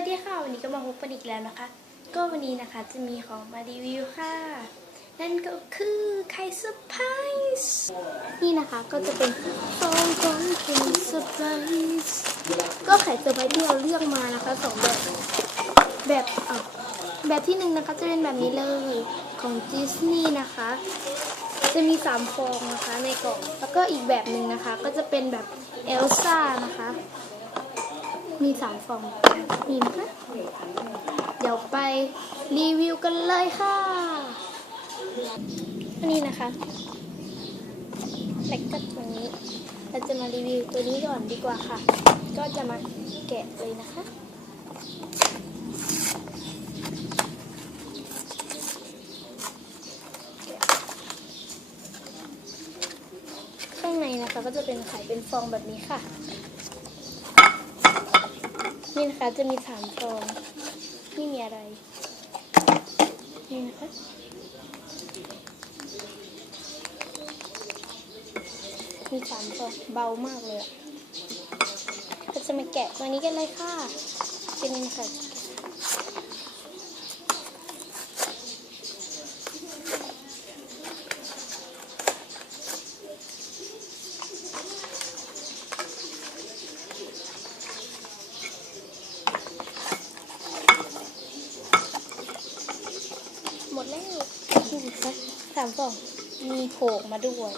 วัสดีค่ะ วันนี้ก็มาพบกันอีกแล้วนะคะ ก็วันนี้นะคะจะมีของมารีวิวค่ะ นั่นก็คือไข่เซอร์ไพรส์นี่นะคะก็จะเป็นซองของไข่เซอร์ไพรส์ก็ไข่เซอร์ไพรส์ที่เราเลือกมานะคะสองแบบ แบบแบบที่หนึ่งนะคะจะเป็นแบบนี้เลยของดิสนีย์นะคะ จะมีสามฟองนะคะในกล่องแล้วก็อีกแบบหนึ่งนะคะ ก็จะเป็นแบบเอลซ่านะคะ มีสามฟองนี่นะคะเดี๋ยวไปรีวิวกันเลยค่ะ อันนี้นะคะแล้วก็ตัวนี้ เราจะมารีวิวตัวนี้ก่อนดีกว่าค่ะ ก็จะมาแกะเลยนะคะข้างในนะคะก็จะเป็นไข่เป็นฟองแบบนี้ค่ะ นี่นะคะจะมีสามฟองไม่มีอะไร นี่นะคะ มีสามฟองเบามากเลยเราจะมาแกะตัวนี้กันเลยค่ะ เป็นนี่ค่ะหมดแล้วนี่นะคะ สามฟองมีโผล่มาด้วย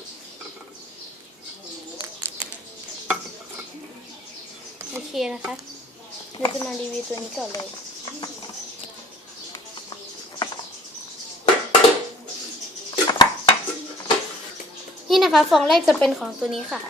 โอเคนะคะเราจะมารีวิวตัวนี้ก่อนเลย นี่นะคะฟองแรกจะเป็นของตัวนี้ค่ะ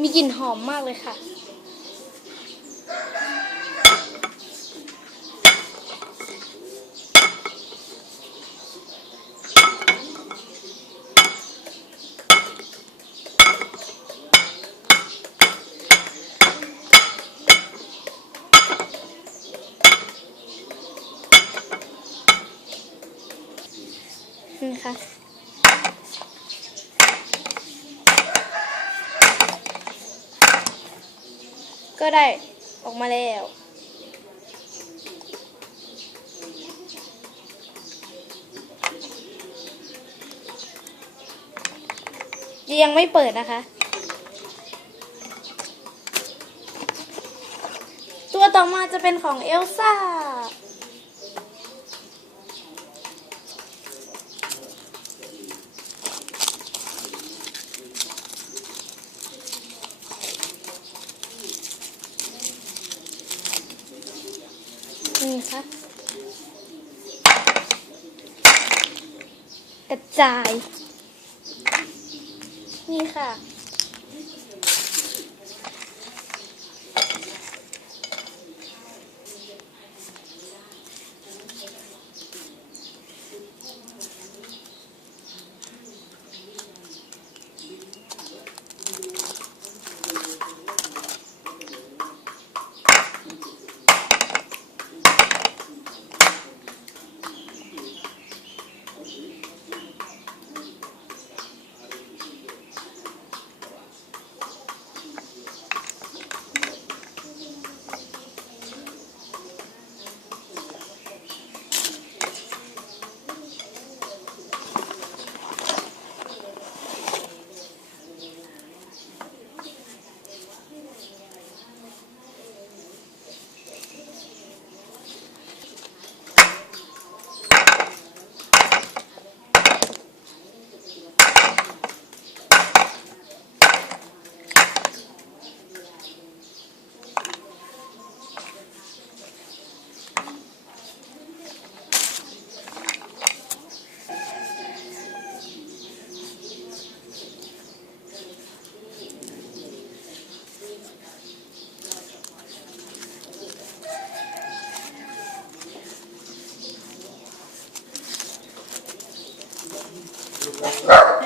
มีกลิ่นหอมมากเลยค่ะนี่นะคะ ก็ได้ออกมาแล้ว ยังไม่เปิดนะคะ ตัวต่อมาจะเป็นของเอลซ่า นี่ค่ะกระจาย นี่ค่ะ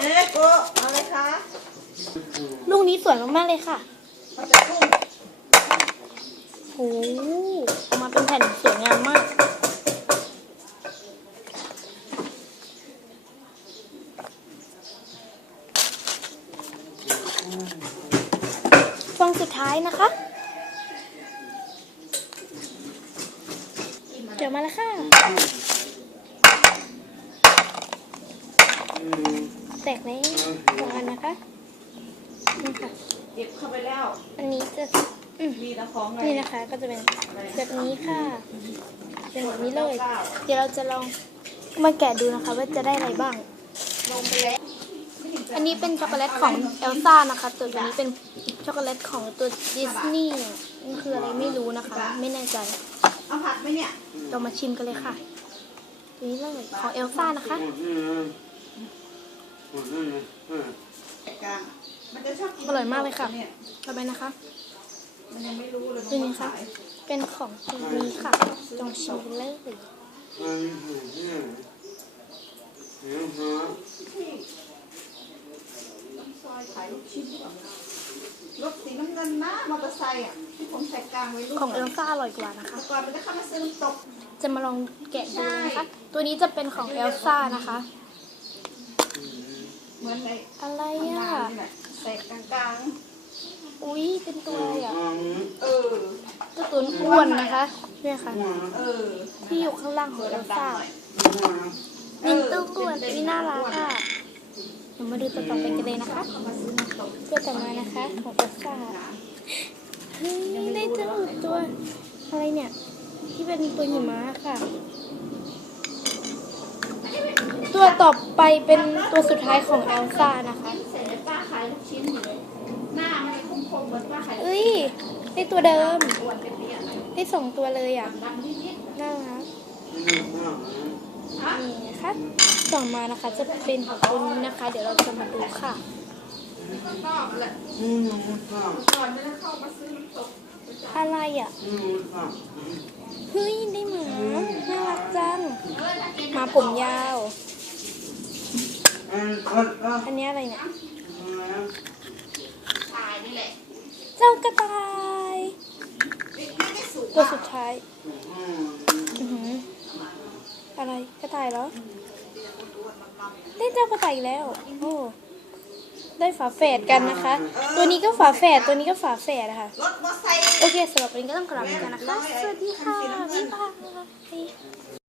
เฮ้ยโกะเอาเลยคะลูกนี้สวยมากๆเลยค่ะเขาจะพุ่งโหหออกมาเป็นแผ่นสวยงามมาก ฟองสุดท้ายนะคะ เดี๋ยวมาแล้วค่ะ แตกแล้วสองอันนะคะนี่ค่ะเก็บเข้าไปแล้วอันนี้จะอืม มีแต่ของอะไรนี่นะคะก็จะเป็นแบบนี้ค่ะ เป็นแบบนี้เลย เดี๋ยวเราจะลองมาแกะดูนะคะ ว่าจะได้อะไรบ้าง ลงไปแล้วอันนี้เป็นช็อกโกแลตของเอลซ่านะคะ ตัวนี้เป็นช็อกโกแลตของตัวดิสนีย์นี่คืออะไรไม่รู้นะคะ ไม่แน่ใจเอาผักไหมเนี่ย เรามาชิมกันเลยค่ะตัวนี้เลยของเอลซ่านะคะ กลางมันจะชอบกินอร่อยมากเลยค่ะนี่ต่อไปนะคะ มันยังไม่รู้เลยนี่มันนะคะขายเป็นของตัวนี้ค่ะลองชิมกันเลยซอยขายลูกชิ้นหรือเปล่ารถสีน้ำเงินนะมอเตอร์ไซค์อะที่ผมใส่กลางไว้ลูกของเอลซ่าอร่อยกว่านะคะ แต่ก่อนมันจะเข้ามาซื้อน้ำตก จะมาลองแกะดูนะคะ ตัวนี้จะเป็นของเอลซ่านะคะ เหมือนในอะไรทำอะงานนี่แหละใส่กลางอุ๊ยเป็นตัวอะไรอะๆ เออ ตัวตุนอ้วนนะคะเนี่ยค่ะ เออที่อยู่ข้างล่างของเอลซ่าเอมินอตู้อ้วนวิน่ารักค่ะเดี๋ยวมาดูตัวต่อไปกันเลยนะคะมาซื้อน้ำตกตัวต่อมานะคะของเอลซ่าเฮ้ยได้เจอตัวอะไรเนี่ย ที่เป็นตัวหิมะค่ะ ตัวต่อไปเป็นตัวสุดท้ายของเอลซ่านะคะเสร็จแล้วป้าขายลูกชิ้นอยู่เลยหน้ามันคมๆเหมือนป้าขายลูกเอ้ยได้ตัวเดิมได้สองตัวเลยอะน่ารักนี่นะคะต่อมานะคะจะเป็นของตัวนี้นะคะ เดี๋ยวเราจะมาดูค่ะก็นอกแหละก่อนจะได้เข้ามาซื้อตกอะไรอะเฮ้ยได้หมาน่ารักจังหมาผมยาว อันนี้อะไรเนี่ยชายนี่แหละเจ้ากระต่ายไม่ไม่ได้สูงตัวสุดท้ายอื้อหืออะไรกระต่ายเหรอได้เจ้ากระต่ายอีกแล้ว โอ้ได้ฝาแฝดกันนะคะ ตัวนี้ก็ฝาแฝดตัวนี้ก็ฝาแฝดนะคะรถมอเตอร์ไซค์โอเคสำหรับวันนี้ก็ต้องกลับกันนะคะ สวัสดีค่ะบ๊ายบาย